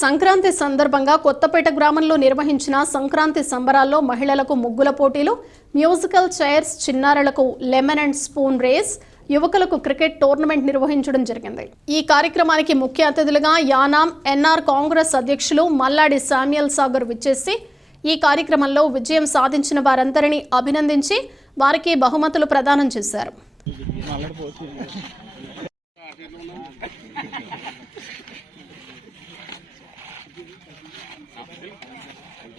సంక్రాంతి సందర్భంగా కొత్తపేట గ్రామంలో నిర్వహించిన సంక్రాంతి సంబరాల్లో మహిళలకు ముగ్గుల పోటీలు మ్యూజికల్ చైర్స్ చిన్నారులకు లెమన్ అండ్ స్పూన్ రేస్ యువకులకు క్రికెట్ టోర్నమెంట్ నిర్వహించడం జరిగింది. ఈ కార్యక్రమానికి ముఖ్య అతిథులుగా యానాం ఎన్ఆర్ కాంగ్రెస్ అధ్యక్షులు మల్లాడి శామ్యుయల్ సాగర్ విచ్చేసి ఈ కార్యక్రమంలో విజయం సాధించిన వారందరినీ అభినందించి వారికి బహుమతులు ప్రదానం చేశారు.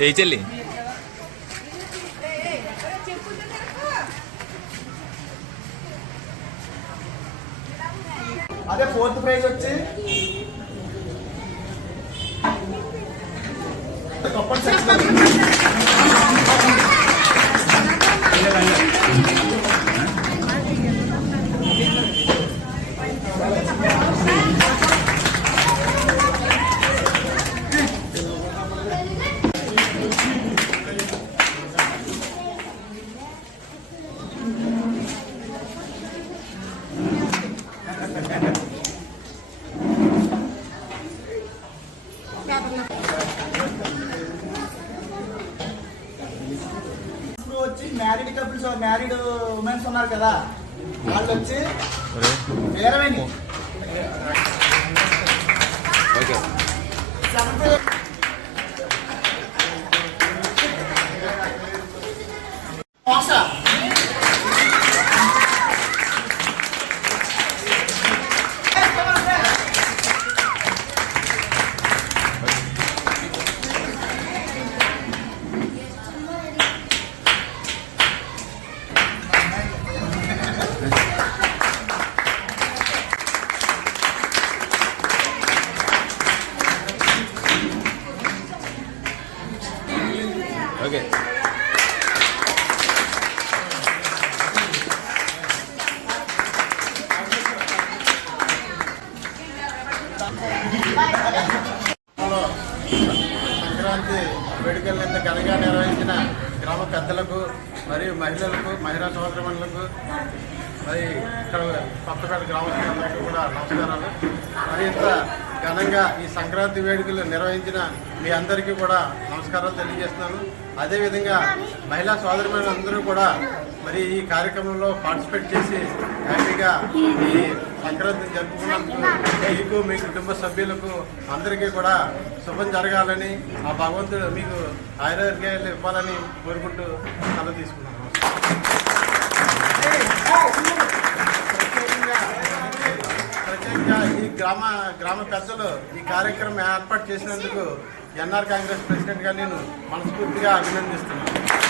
ఏ చెల్లి అదే ఫోర్త్ ప్రైజ్ వచ్చి కప్పటి వచ్చి మ్యారీడ్ కపుల్స్ మ్యారీడ్ ఉమెన్స్ ఉన్నారు కదా వాళ్ళు వచ్చి వేరవేని ఓకే. ఓకే. సంక్రాంతి వేడుకలను ఎంత ఘనంగా నిర్వహించిన గ్రామ పెద్దలకు మరియు మహిళలకు మహిళా సోదరులకు మరి ఇక్కడ కొత్తపేట గ్రామస్తులందరికీ కూడా నమస్కారాలు. మరి ఇంత ఘనంగా ఈ సంక్రాంతి వేడుకలు నిర్వహించిన మీ అందరికీ కూడా నమస్కారాలు తెలియజేస్తున్నాను. అదేవిధంగా మహిళా సోదరుమైన అందరూ కూడా మరి ఈ కార్యక్రమంలో పార్టిసిపేట్ చేసి హ్యాపీగా ఈ సంక్రాంతి జరుపుకున్నందుకు మీకు మీ కుటుంబ సభ్యులకు అందరికీ కూడా శుభం జరగాలని ఆ భగవంతుడు మీకు ఆయుర్వేదాలు ఇవ్వాలని కోరుకుంటూ సెలవు తీసుకున్నాను. గ్రామ గ్రామ పెద్దలు ఈ కార్యక్రమం ఏర్పాటు చేసినందుకు ఎన్ఆర్ కాంగ్రెస్ ప్రెసిడెంట్గా నేను మనస్ఫూర్తిగా అభినందిస్తున్నాను.